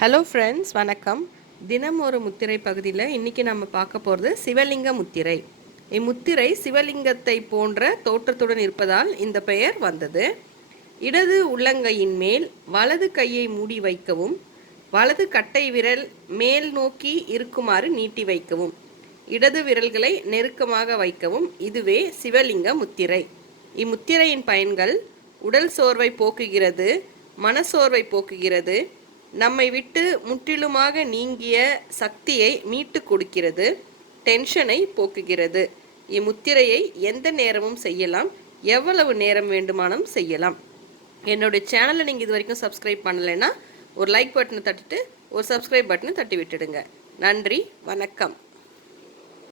Hello friends, வணக்கம். தினம் ஒரு முத்திரை பகுதியில் இன்றைக்கி நம்ம பார்க்க போகிறது சிவலிங்க முத்திரை. இம்முத்திரை சிவலிங்கத்தை போன்ற தோற்றத்துடன் இருப்பதால் இந்த பெயர் வந்தது. இடது உள்ளங்கையின் மேல் வலது கையை மூடி வைக்கவும், வலது கட்டை விரல் மேல் நோக்கி இருக்குமாறு நீட்டி வைக்கவும், இடது விரல்களை நெருக்கமாக வைக்கவும். இதுவே சிவலிங்க முத்திரை. இம்முத்திரையின் பயன்கள்: உடல் சோர்வை போக்குகிறது, மனசோர்வை போக்குகிறது, நம்மை விட்டு முற்றிலுமாக நீங்கிய சக்தியை மீட்டு கொடுக்கிறது, டென்ஷனை போக்குகிறது. இம்முத்திரையை எந்த நேரமும் செய்யலாம், எவ்வளவு நேரம் வேண்டுமானும் செய்யலாம். என்னுடைய சேனலை நீங்கள் இது வரைக்கும் சப்ஸ்கிரைப் பண்ணலைன்னா ஒரு லைக் பட்டனை தட்டிட்டு ஒரு சப்ஸ்கிரைப் பட்டனை தட்டி விட்டுடுங்க. நன்றி, வணக்கம்.